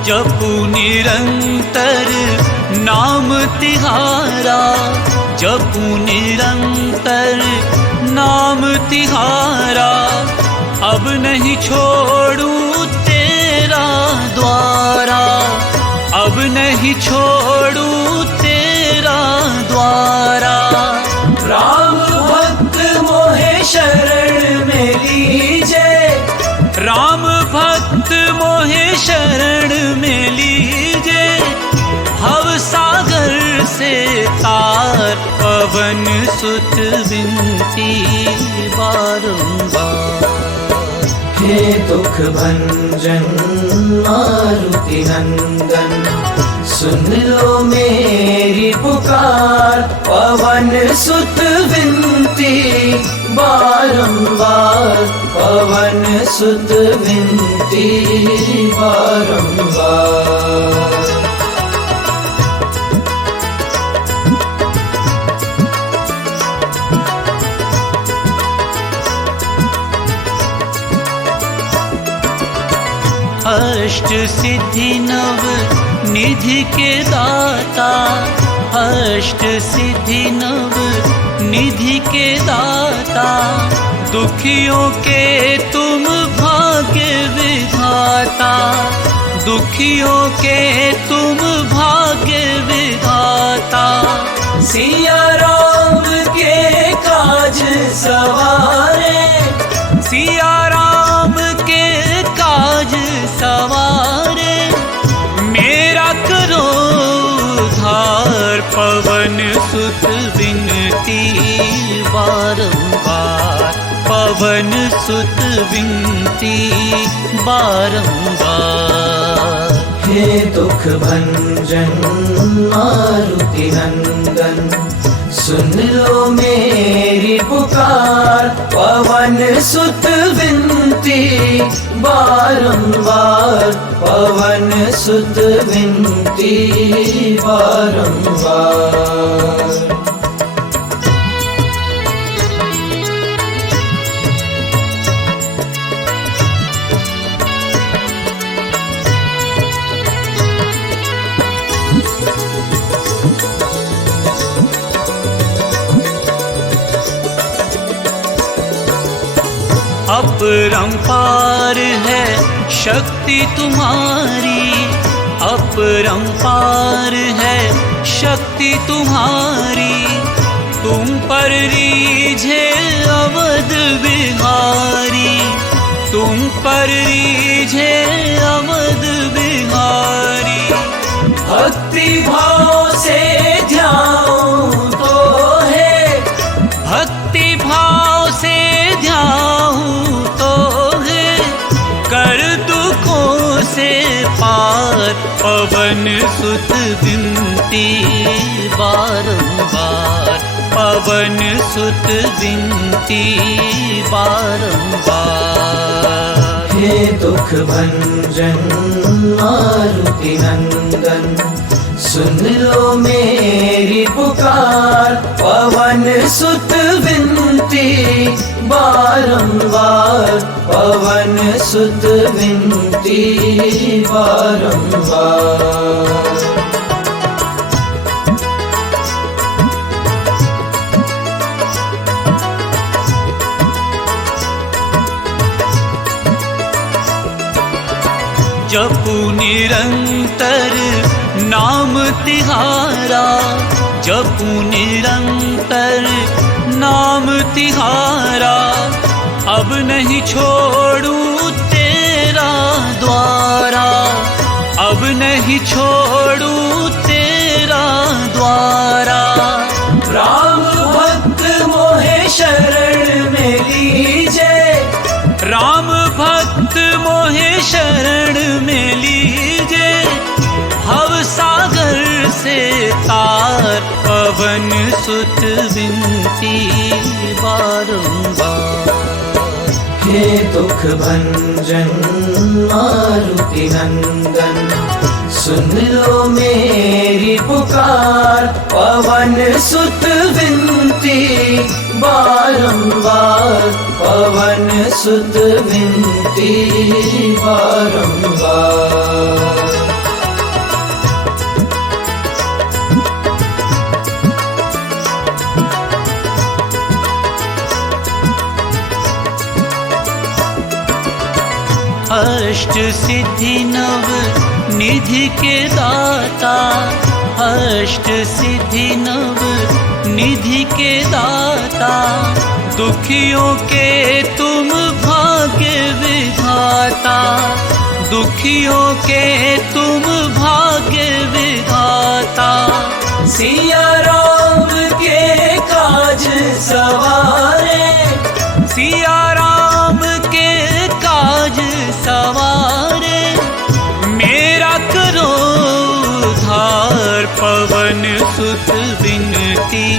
जपू निरंतर नाम तिहारा, जपू निरंतर नाम तिहारा, अब नहीं छोड़ू तेरा द्वारा, अब नहीं छोड़ू तेरा द्वारा। राम भक्त मोहे शरण में लीजे, राम भक्त मोहे शरण में लीजे, भव सागर से तार, पवन सुत विनती बारंबार। हे दुख भंजन मारुति नंदन, सुन लो मेरी पुकार, पवन सुत विनती बारंबार, पवन सुत विनती बारंबार। अष्ट सिद्धि नव निधि के दाता, अष्ट सिद्धि नव निधि के दाता, दुखियों के तुम भाग्य विधाता, दुखियों के तुम भाग्य विधाता। सिया राम के काज सवारे, सिया राम के काज सवारे, मेरा करो उद्धार। पवन सुत विनती बारंबार, पवन सुत विनती बारंबार। हे दुख भंजन मारुति नंदन, सुन लो मेरी पुकार। पवन सुत विनती बारंबार, पवन सुत विनती बारंबार। अपरंपार है शक्ति तुम्हारी, अपरंपार है शक्ति तुम्हारी। तुम पर रीझे अवध बिहारी, तुम पर रीझे अवध बिहारी। भक्ति भाव से ध्यान तो है, भक्ति भाव से ध्यान तो है, कर दुखों से पार। पवन सुत विनती बारंबार, पवन सुत विनती बारंबार। हे दुख भंजन मारुति नंदन, सुन लो मेरी पुकार। पवन सुत विनती बारंबार, पवन सुत विनती बारंबार। जपू निरंतर नाम तिहारा, जपू निरंतर नाम तिहारा। अब नहीं छोड़ू तेरा द्वारा, अब नहीं छोड़ू तेरा द्वारा। राम भक्त मोहे शरण में लीजे, राम भक्त मोहे शरण में लीजे। भव सागर से तार, पवन सुत विनती बारंबार। हे दुख भंजन मारुति नंदन, सुन लो मेरी पुकार। पवन सुत विनती बारंबार, पवन सुत विनती बारंबार। अष्ट सिद्धि नव निधि के दाता, अष्ट सिद्धि नव निधि के दाता। दुखियों के तुम भाग्य विधाता, दुखियों के तुम भाग्य विधाता। सिया राम के काज सवारे, सिया राम के काज सवारे, मेरा करो उद्धार। पवन सुत विनती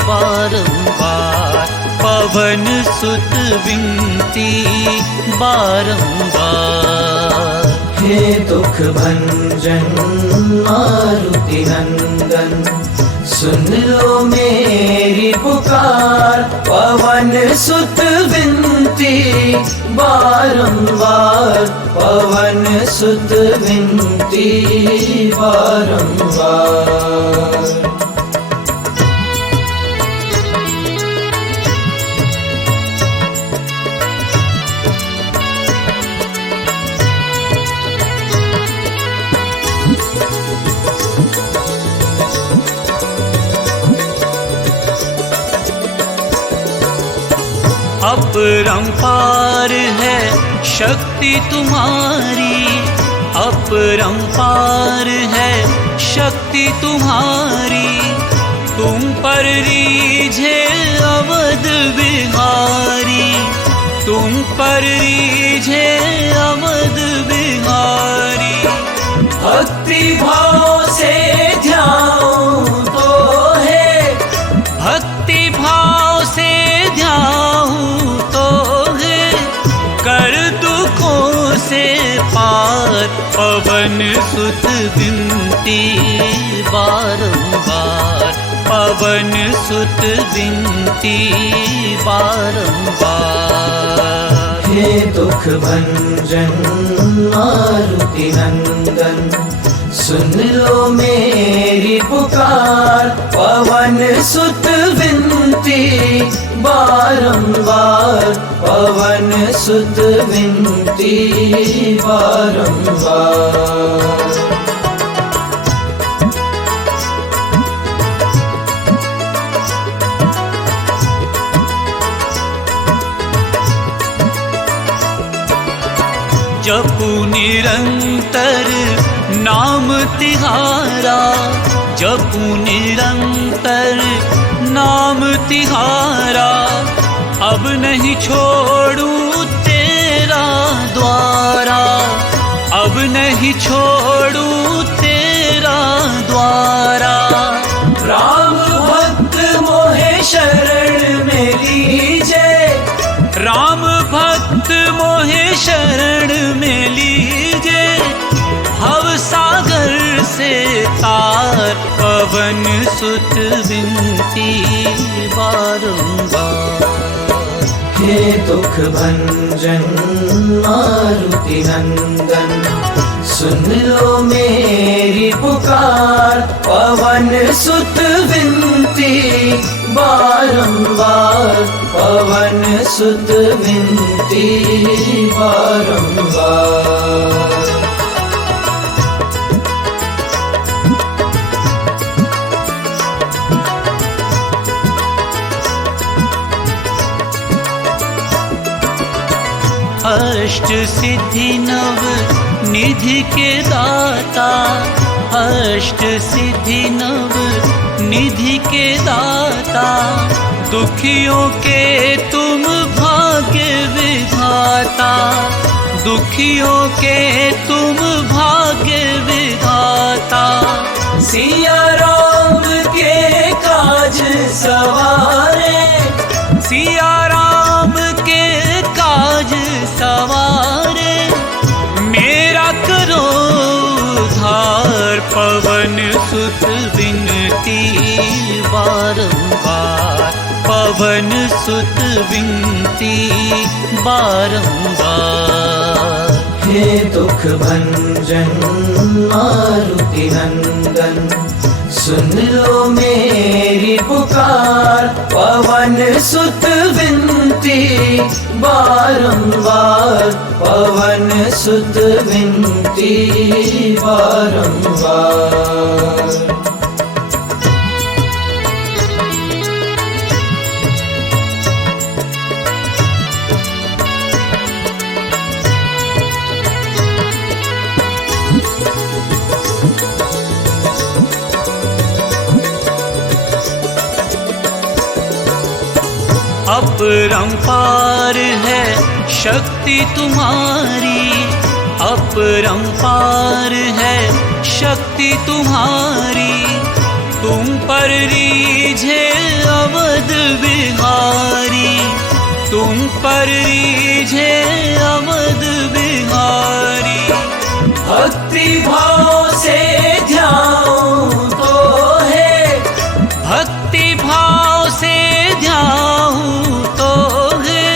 बारंबार, पवन सुत विनती बारंबार। हे दुख भंजन मारुति नंदन, सुन लो मेरी पुकार। पवन सुत विनती विनती बारंबार, पवन सुत विनती बारंबार। अपरंपार है शक्ति तुम्हारी, अपरंपार है शक्ति तुम्हारी। तुम पर रीझे अवध बिहारी, तुम पर रीझे अवध बिहारी। भक्ति भाव से ध्याऊं तो है, भक्ति भाव से ध्याऊं तो है, कर दुखों से पार। पवन सुत विनती बारंबार, पवन सुत विनती बारंबार। हे दुख भंजन मारुति नंदन, सुन लो मेरी पुकार। पवन सुत विनती बारंबार, पवन सुत विनती बारंबार। जपू निरंतर नाम तिहारा, जपू निरंतर नाम तिहारा। अब नहीं छोड़ूं तेरा द्वारा, अब नहीं छोड़ूं तेरा द्वारा। राम भक्त मोहे शरण में लीजे, राम भक्त मोहे शरण में लीजे। भव सागर से तार, पवन सुत विनती बारंबार। हे दुख भंजन मारुति नंदन, सुन लो मेरी पुकार। पवन सुत विनती बारंबार, पवन सुत विनती बारंबार। अष्ट सिद्धि नव निधि के दाता, अष्ट सिद्धि नव निधि के दाता। दुखियों के तुम भाग्य विधाता, दुखियों के तुम भाग्य विधाता। सिया राम के काज सवारे, सिया राम के काज सवारे। मेरा करो उद्धार, पवन सुत विनती बारंबार, पवन सुत विनती बारंबार। हे दुख भंजन मारुति नंदन, सुन लो मेरी पुकार। पवन सुत विनती बारंबार, पवन सुत विनती बारंबार। अपरंपार है शक्ति तुम्हारी, अपरंपार है शक्ति तुम्हारी। तुम पर रीझे अवध बिहारी, तुम पर रीझे अवध बिहारी। भक्ति भाव से ध्याऊं तो है, भक्ति भाव से ध्याऊं तो है,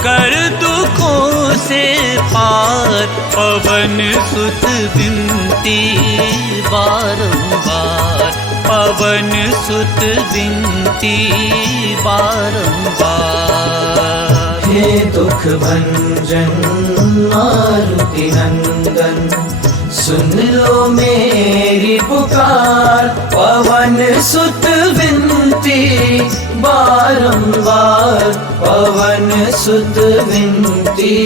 कर से पार पवन सुत विनती बारंबार, पवन सुत विनती बारंबार। हे दुख भंजन मारुति नंदन, सुन लो मेरी पुकार, पवन सुत विनती बारंबार, पवन सुत विनती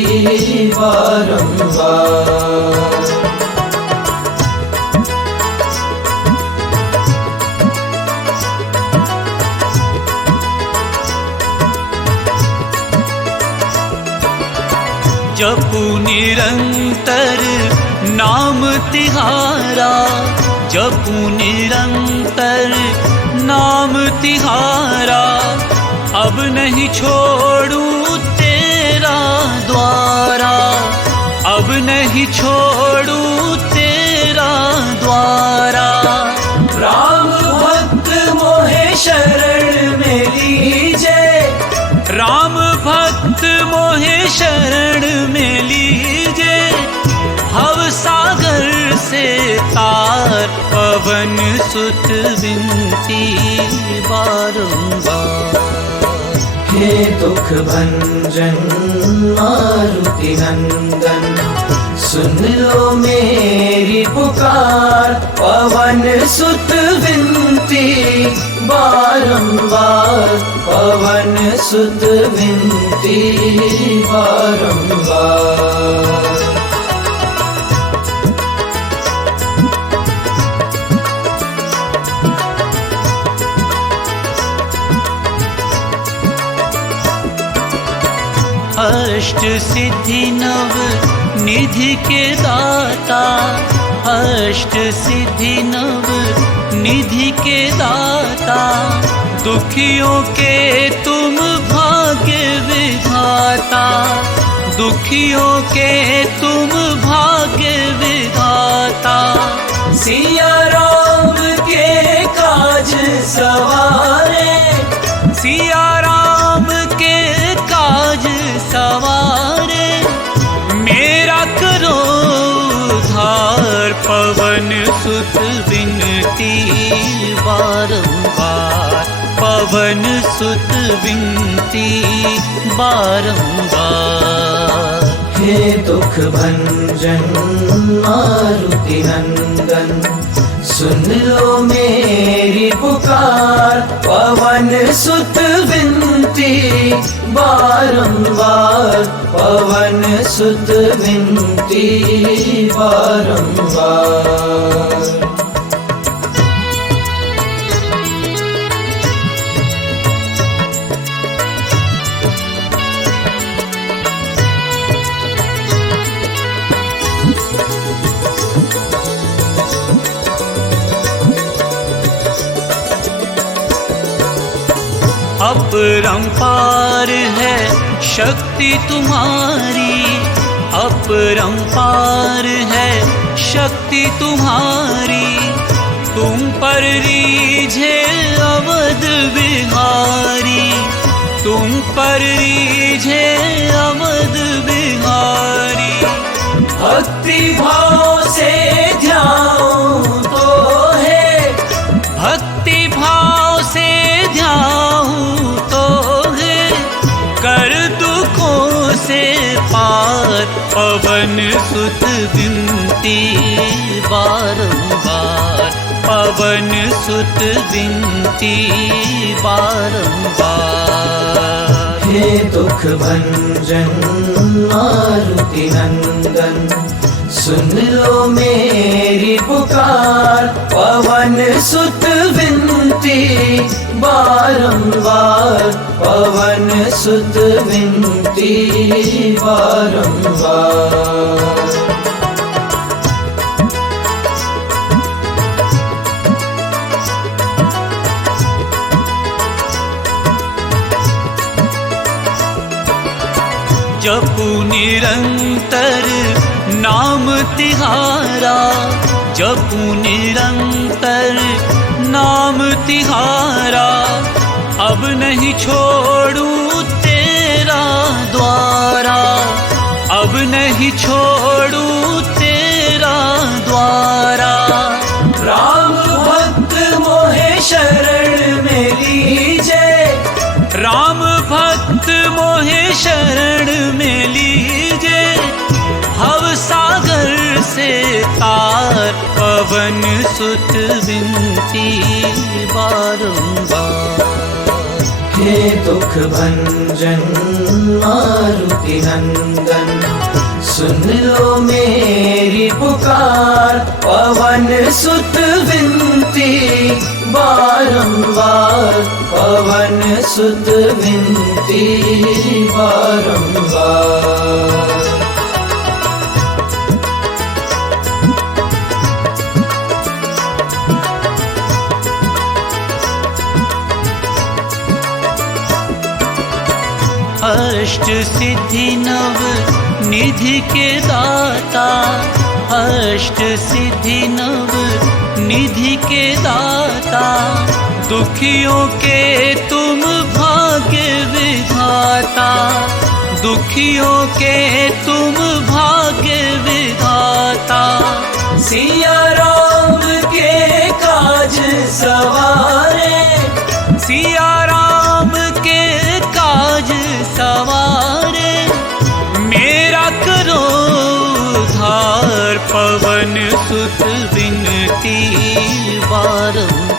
बारंबार। जपू निरंतर नाम तिहारा, जपू निरंतर नाम तिहारा, अब नहीं छोड़ू तेरा द्वारा, अब नहीं छोड़ू तेरा द्वारा। राम भक्त मोहे शरण में लीजे, राम भक्त मोहे शरण में लीजे, भव सागर से तार पवन सुत विनती बारंबार। हे दुख भंजन मारुति नंदन, सुन लो मेरी पुकार, पवन सुत विनती बारंबार, पवन सुत विनती बारंबार। अष्ट सिद्धि नव निधि के दाता, अष्ट सिद्धि नव निधि के दाता, दुखियों के तुम भाग्य विधाता, दुखियों के तुम भाग्य विधाता। सिया राम के काज सवारे, सिया राम के काज सवारे, मेरा करो उद्धार पवन सुत विनती बारंबार, पवन सुत विनती बारंबार। हे दुख भंजन मारुति नंदन, सुन लो मेरी पुकार, पवन सुत विनती बारंबार, पवन सुत विनती बारंबार। अपरंपार है शक्ति तुम्हारी, अपरंपार है शक्ति तुम्हारी, तुम पर रीझे अवध बिहारी, तुम पर रीझे अवध बिहारी। भक्ति भाव से ध्याऊं तो है, भक्ति भाव से ध्याऊं तो है, कर दुखों से पार पवन सुत विनती बारंबार, पवन सुत विनती बारंबार। हे दुख भंजन मारुति नंदन, सुन लो मेरी पुकार, पवन सुत विनती बारंबार, पवन सुत विनती बारंबार। जपू निरंतर नाम तिहारा, जपू निरंतर नाम तिहारा, अब नहीं छोड़ू तेरा द्वारा, अब नहीं छोड़ू तेरा द्वारा। राम भक्त मोहे शरण में लीजे, राम भक्त मोहे शरण में लीजे। भव सागर से तार पवन सुत विनती बारंबार। हे दुख भंजन मारुति नंदन, सुन लो मेरी पुकार। पवन सुत विनती बारंबार, पवन सुत विनती बारंबार। अष्ट सिद्धि नव निधि के दाता, अष्ट सिद्धि नव निधि के दाता। दुखियों के तुम भाग्य विधाता, दुखियों के तुम भाग्य विधाता। सिया राम के काज सवारे, सिया राम के काज सवारे। मेरा करो उद्धार, पवन सुत विनती बारंबार।